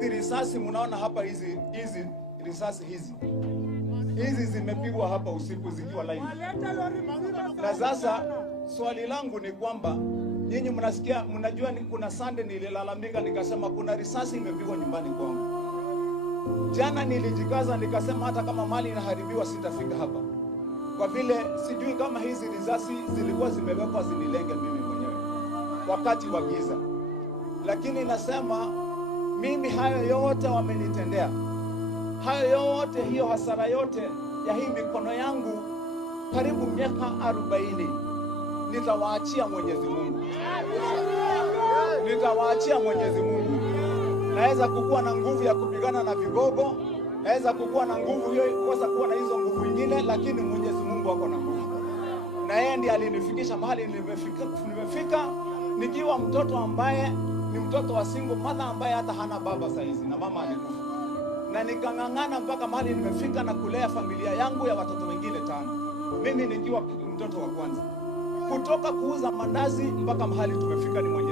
Risasi mnaona hapa, hizi risasi hizi zimepigwa hapa usiku zikiwa live. Na sasa swali langu ni kwamba nyinyi mnasikia, mnajua ni kuna Sunday nililalamika nikasema kuna risasi imepigwa nyumbani kwangu. Jana nilijikaza nikasema hata kama mali inaharibiwa sitafika hapa, kwa vile sijui kama hizi risasi zilikuwa zimewekwa zinilenge mimi mwenyewe wakati wa giza. Lakini nasema mimi hayo yote wamenitendea, hayo yote, hiyo hasara yote ya hii mikono yangu karibu miaka 40 nitawaachia Mwenyezi Mungu. Nitawaachia Mwenyezi Mungu. Naweza kukuwa na nguvu ya kupigana na vigogo, naweza kukuwa na nguvu hiyo, kosa kuwa na hizo nguvu nyingine, lakini Mwenyezi Mungu ako na nguvu. Na yeye ndiye alinifikisha mahali nimefika nikiwa mtoto ambaye ni mtoto wa single mother ambaye hata hana baba saizi na mama alikufa. Na nikang'ang'ana mpaka mahali nimefika na kulea familia yangu ya watoto wengine 5. Mimi nikiwa mtoto wa kwanza. Kutoka kuuza mandazi mpaka mahali tumefika ni Mwenyezi